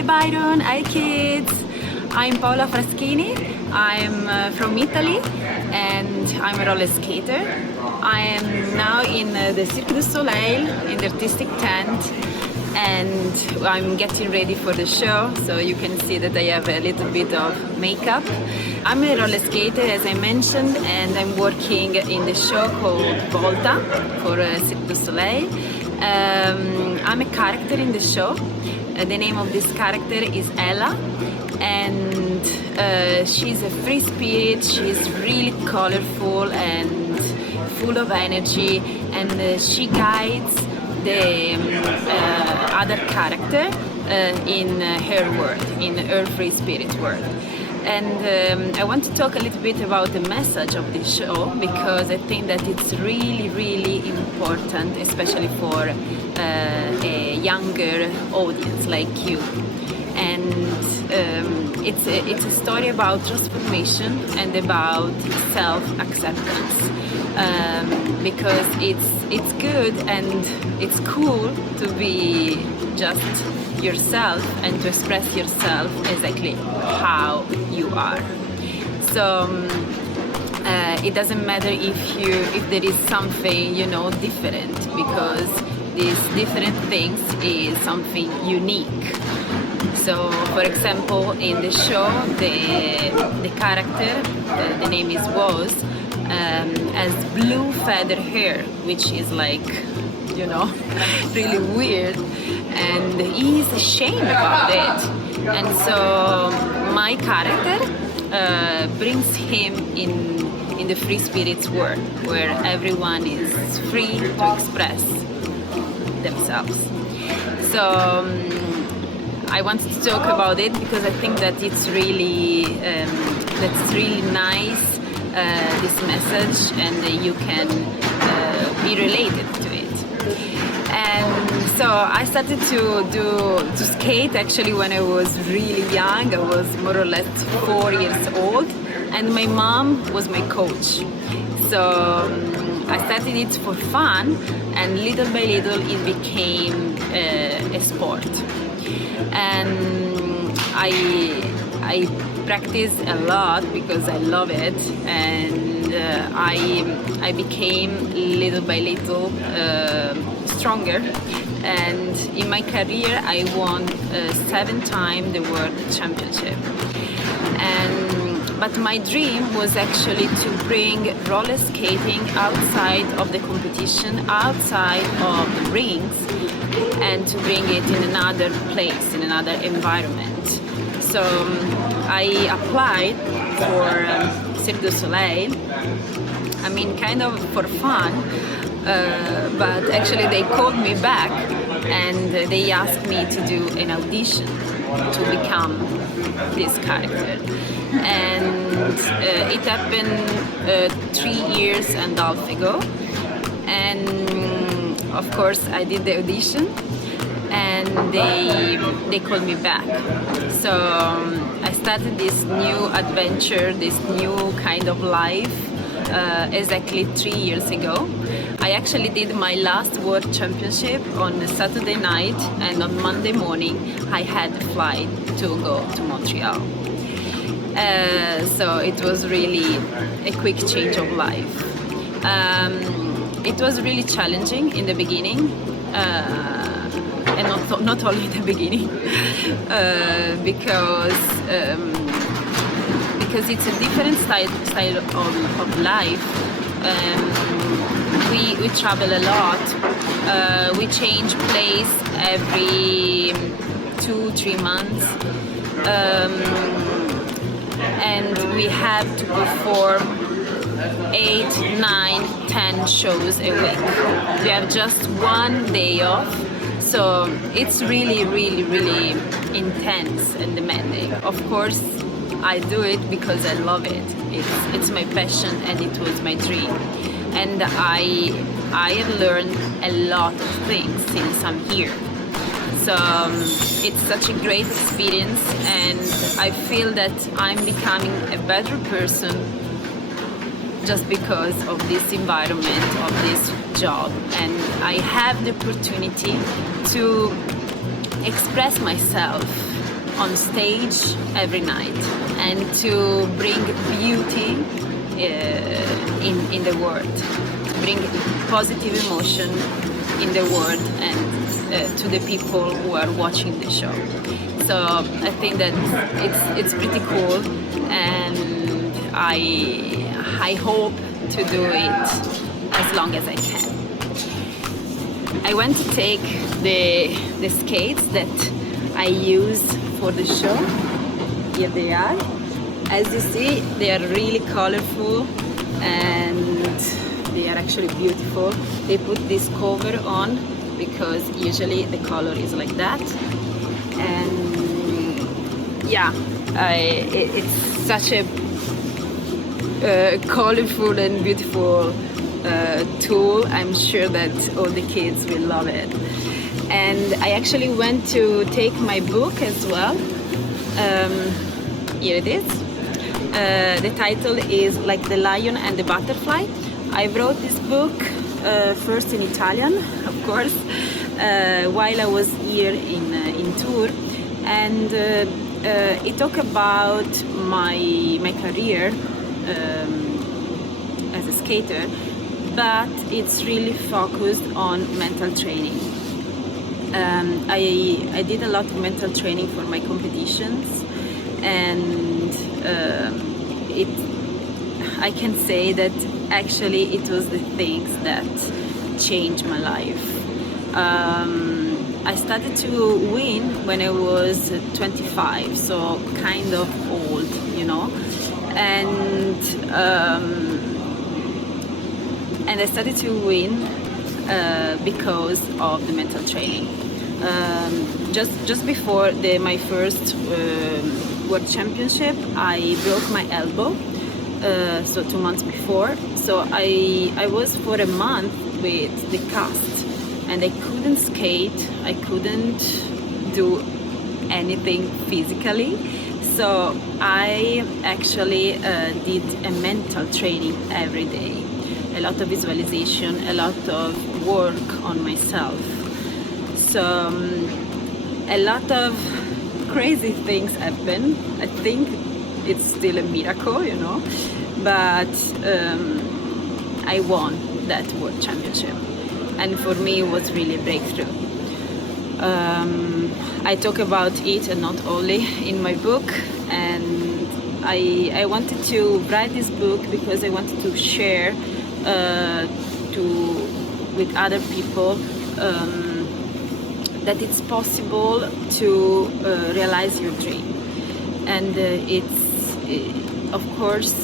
Hi Byron, hi kids! I'm Paola Fraschini, I'm from Italy and I'm a roller skater. I am now in the Cirque di Soleil in the artistic tent and I'm getting ready for the show, so you can see that I have a little bit of makeup. I'm a roller skater, as I mentioned, and I'm working in the show called Volta for Cirque di Soleil. I'm a character in the show. The name of this character is Ella, and she's a free spirit. She's really colorful and full of energy, and she guides the other character in her world, in her free spirit world. And I want to talk a little bit about the message of this show, because I think that it's really important, especially for a younger audience like you. And it's a story about transformation and about self-acceptance, because it's good and it's cool to be just yourself and to express yourself exactly how you are. So it doesn't matter if there is something, you know, different, because these different things is something unique. So, for example, in the show, the character, the name is Woz, has blue feather hair, which is like, you know, really weird, and he's ashamed about it. And so my character brings him in the free spirits world, where everyone is free to express themselves. So I wanted to talk about it because I think that it's really that's really nice, this message, and you can be related to it. And so I started to skate actually when I was really young. I was more or less 4 years old, and my mom was my coach. So I started it for fun, and little by little it became a sport. And I practice a lot because I love it, and I became little by little stronger. And in my career I won 7 times the world championship. But my dream was actually to bring roller skating outside of the competition, outside of the rinks, and to bring it in another place, in another environment. So I applied for Cirque du Soleil, I mean kind of for fun, but actually they called me back and they asked me to do an audition to become this character. And it happened 3 years and a half ago, and of course I did the audition and they called me back. So I started this new adventure, this new kind of life exactly 3 years ago. I actually did my last world championship on a Saturday night, and on Monday morning I had a flight to go to Montreal. So it was really a quick change of life. It was really challenging in the beginning, and not only in the beginning, because it's a different style of life. We travel a lot. We change place every 2-3 months. And we have to perform 8, 9, 10 shows a week. We have just 1 day off, so it's really intense and demanding. Of course, I do it because I love it. It's my passion and it was my dream. And I have learned a lot of things since I'm here. So it's such a great experience, and I feel that I'm becoming a better person just because of this environment, of this job, and I have the opportunity to express myself on stage every night and to bring beauty in the world, bring positive emotion in the world and to the people who are watching the show. So I think that it's pretty cool, and I hope to do it as long as I can. I went to take the skates that I use for the show. Here they are. As you see, they are really colorful and they are actually beautiful. They put this cover on because usually the color is like that. And yeah, it's such a colorful and beautiful tool. I'm sure that all the kids will love it. And I actually went to take my book as well. Here it is. The title is Like the Lion and the Butterfly. I wrote this book first in Italian, of course, while I was here in tour, and it talked about my career as a skater, but it's really focused on mental training. I did a lot of mental training for my competitions, and I can say that actually it was the things that changed my life. I started to win when I was 25, so kind of old, you know, and I started to win because of the mental training. Just before my first World Championship, I broke my elbow, so 2 months before. So I was for a month with the cast, and I couldn't skate, I couldn't do anything physically. So I actually did a mental training every day, a lot of visualization, a lot of work on myself. So a lot of crazy things happen. I think it's still a miracle, you know, but I won that World Championship, and for me it was really a breakthrough. I talk about it, and not only in my book, and I wanted to write this book because I wanted to share with other people that it's possible to realize your dream, and of course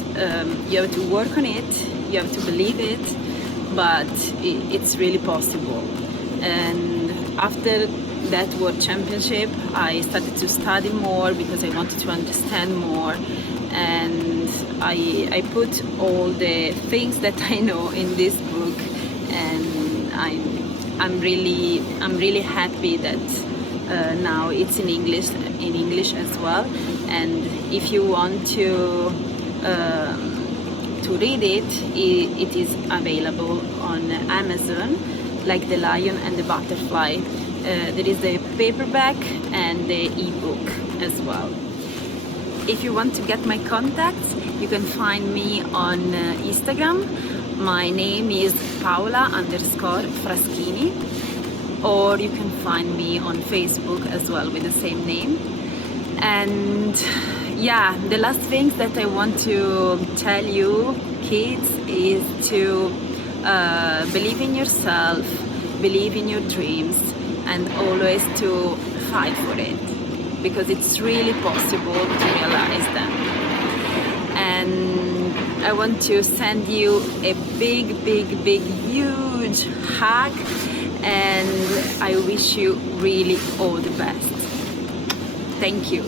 you have to work on it, you have to believe it, but it's really possible. And after that World Championship, I started to study more because I wanted to understand more, and I put all the things that I know in this book, and I'm really happy that now it's in English as well. And if you want to read it, it is available on Amazon, Like the Lion and the Butterfly. There is the paperback and the ebook as well. If you want to get my contacts, you can find me on Instagram. My name is Paola_Fraschini, or you can find me on Facebook as well with the same name. And yeah, the last thing that I want to tell you, kids, is to believe in yourself, believe in your dreams, and always to fight for it, because it's really possible to realize them. And I want to send you a big, huge hug, and I wish you really all the best. Thank you.